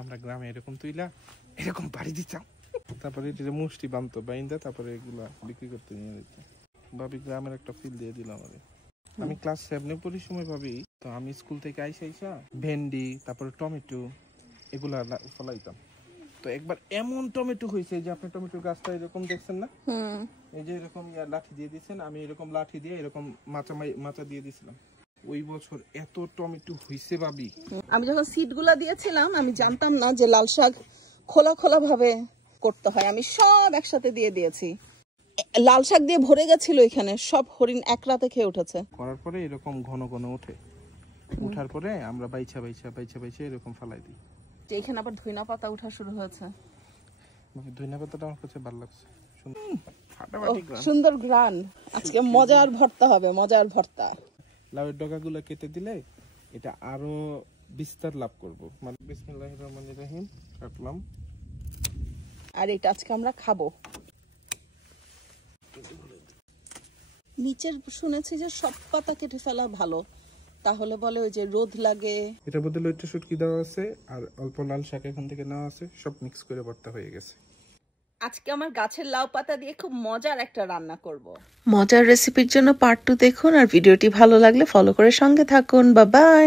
আমরা গ্রামে এরকম তুইলা এরকম বাড়ি দিতাম, তারপরে এটা মুষ্টি বানতো বাইন্দা, তারপরে এগুলা বিক্রি করতে নিয়ে যেত। ভাবি গ্রামের একটা ফিল দিয়ে দিল আমাদের। আমি ক্লাস 7-এ পড়ি সময় ভাবি, তো আমি স্কুল থেকে আইসা ভেন্ডি তারপরে টমেটো এগুলা ফলাইতাম। তো একবার এমন টমেটো হয়েছে যে আপনি টমেটোর গাছটা এরকম দেখছেন না, এই যে এরকম লাঠি দিয়ে দিচ্ছেন, আমি এরকম লাঠি দিয়ে এরকম মাচা দিয়ে দিছিলাম। ওই বছর এত টমেটো হইছে ভাবি। আমি যখন সিডগুলা দিয়েছিলাম আমি জানতাম না যে লাল শাক খোলা খোলা ভাবে করতে হয়, আমি সব একসাথে দিয়ে দিয়েছি। লাল শাক দিয়ে ভরে গেছিল এখানে, সব হরিণ এক রাতে খেয়ে উঠেছে। করার পরে এরকম ঘন ঘন ওঠে, উঠার পরে আমরা বাইছা এরকম ফালাই দিই। যে এখানে আবার ধইনা পাতা উঠা শুরু হয়েছে। ধইনা পাতাটা আমার কাছে ভালো লাগছে, সুন্দর ঘ্রাণ। আজকে মজার ভর্তা হবে, মজার ভর্তা। লাউয়ের ডগাগুলো কেটে দিলে এটা আরো বিস্তার লাভ করবো। মানে বিসমিল্লাহির রহমানির রহিম কাটলাম, আর এটা আজকে আমরা খাবো। নিচের শুনেছি যে সব পাতা কেটে ফেলা ভালো, তাহলে বলে ওই যে রোদ লাগে। এটার মধ্যে লইট্টা শুটকি দেওয়া আছে আর অল্প লাল শাক এখান থেকে নেওয়া আছে, সব মিক্স করে ভর্তা হয়ে গেছে। আজকে আমার গাছের লাউ পাতা দিয়ে খুব মজার একটা রান্না করব। মজার রেসিপির জন্য পার্ট 2 দেখুন, আর ভিডিওটি ভালো লাগলে ফলো করে সঙ্গে থাকুন। Bye bye.